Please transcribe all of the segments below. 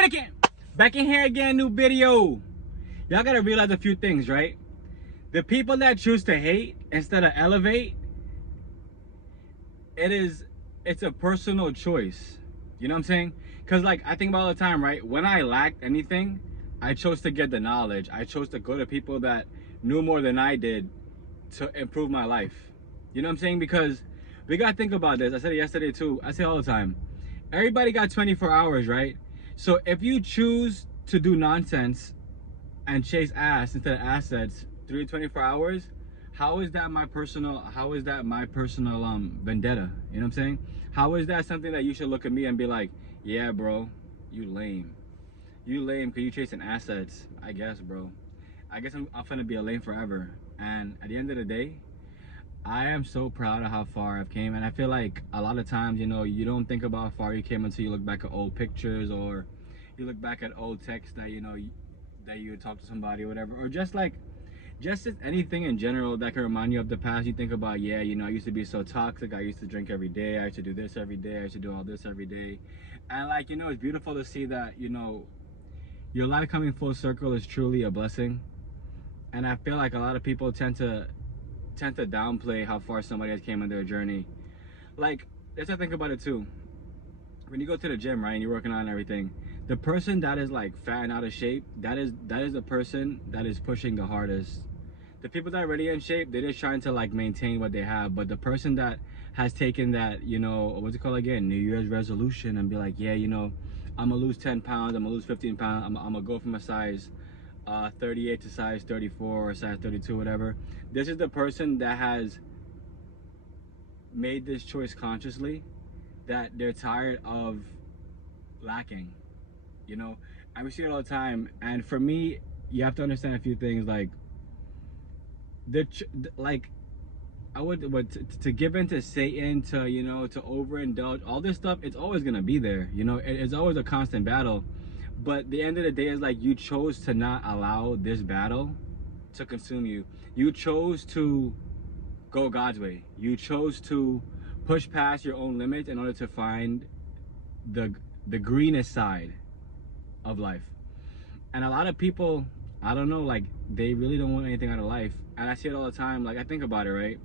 Trinity back in here again, new video. Y'all gotta realize a few things, right? The people that choose to hate instead of elevate, it's a personal choice. You know what I'm saying? Because like I think about all the time, right? When I lacked anything, I chose to get the knowledge. I chose to go to people that knew more than I did to improve my life. You know what I'm saying? Because we gotta think about this. I said it yesterday too. I say it all the time. Everybody got 24 hours, right? So if you choose to do nonsense and chase ass instead of assets through 24 hours, how is that my personal vendetta? You know what I'm saying? How is that something that you should look at me and be like, yeah, bro, you lame. You lame because you chasing assets. I guess, bro. I guess I'm finna be a lame forever. And at the end of the day, I am so proud of how far I've came. And I feel like a lot of times, you know, you don't think about how far you came until you look back at old pictures, or you look back at old texts that, you know, that you would talk to somebody or whatever. Or just anything in general that can remind you of the past. You think about, yeah, you know, I used to be so toxic. I used to drink every day. I used to do this every day. I used to do all this every day. And like, you know, it's beautiful to see that, you know, your life coming full circle is truly a blessing. And I feel like a lot of people tend to downplay how far somebody has came on their journey. Like, let's think about it too. When you go to the gym, right, and you're working on everything, the person that is like fat and out of shape, that is the person that is pushing the hardest. The people that are already in shape, they're just trying to like maintain what they have. But the person that has taken that, you know, what's it called again, New Year's resolution, and be like, yeah, you know, I'm gonna lose 10 pounds, I'm gonna lose 15 pounds, I'm gonna go from a size 38 to size 34 or size 32, whatever. This is the person that has made this choice consciously, that they're tired of lacking, you know. And we see it all the time. And for me, you have to understand a few things. Like I would to give in to Satan, to, you know, to overindulge, all this stuff, it's always gonna be there, you know. It's always a constant battle. But the end of the day is like, you chose to not allow this battle to consume you. You chose to go God's way. You chose to push past your own limits in order to find the greenest side of life. And a lot of people, I don't know, like, they really don't want anything out of life. And I see it all the time. Like, I think about it, right?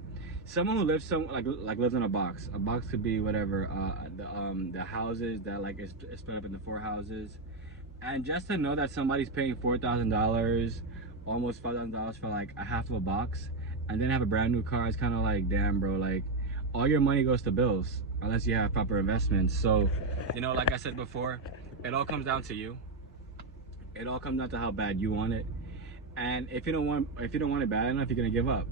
Someone who lives like lives in a box. A box could be whatever. The houses that like is split up into 4 houses. And just to know that somebody's paying $4,000, almost $5,000 for like a half of a box, and then have a brand new car, it's kind of like, damn, bro, like all your money goes to bills unless you have proper investments. So, you know, like I said before, it all comes down to you. It all comes down to how bad you want it. And if you don't want it bad enough, you're gonna give up.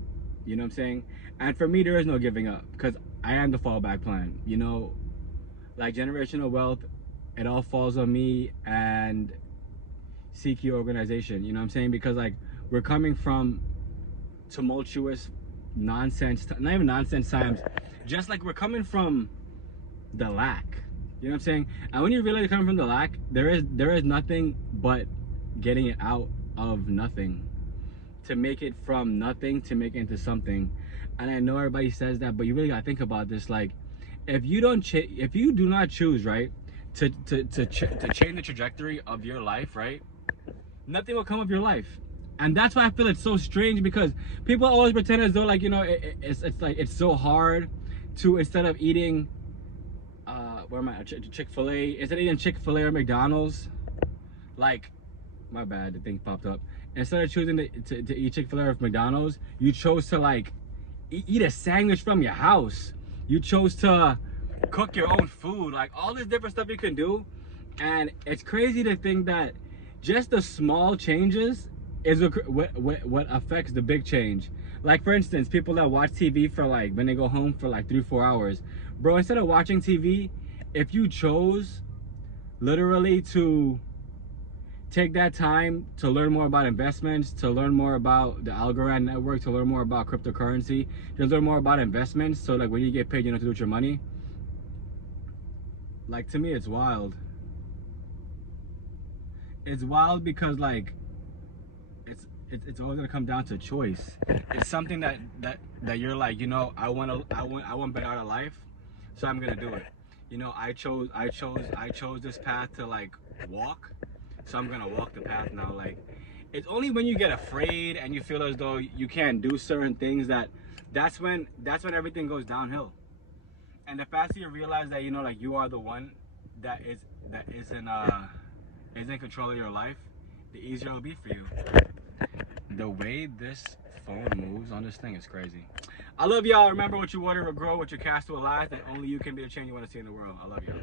You know what I'm saying? And for me, there is no giving up, because I am the fallback plan. You know, like generational wealth, it all falls on me and CQ organization. You know what I'm saying? Because like, we're coming from tumultuous nonsense, not even nonsense times, just like we're coming from the lack. You know what I'm saying? And when you realize you're coming from the lack, there is nothing but getting it out of nothing, to make it from nothing to make it into something. And I know everybody says that, but you really gotta think about this. Like, if you do not choose, right, to change the trajectory of your life, right, nothing will come of your life. And that's why I feel it's so strange, because people always pretend as though, like, you know, it's like it's so hard to, instead of eating where am I, Chick-fil-A, instead of eating Chick-fil-A or McDonald's, like, my bad, the thing popped up. Instead of choosing to eat Chick-fil-A or McDonald's, you chose to like eat a sandwich from your house. You chose to cook your own food, like all this different stuff you can do. And it's crazy to think that just the small changes is what affects the big change. Like, for instance, people that watch TV for like, when they go home for like 3-4 hours, bro, instead of watching TV, if you chose literally to take that time to learn more about investments, to learn more about the Algorand network, to learn more about cryptocurrency, to learn more about investments, so like when you get paid, you know what to do with your money. Like, to me, it's wild. It's wild because like it's always gonna come down to choice. It's something that you're like, you know, I want better out of life, so I'm gonna do it. You know, I chose this path to like walk. So I'm gonna walk the path now. Like, it's only when you get afraid and you feel as though you can't do certain things that's when everything goes downhill. And the faster you realize that, you know, like, you are the one that is in control of your life, the easier it'll be for you. The way this phone moves on this thing is crazy. I love y'all. Remember, what you water will grow, what you cast will last, and only you can be the change you want to see in the world. I love y'all.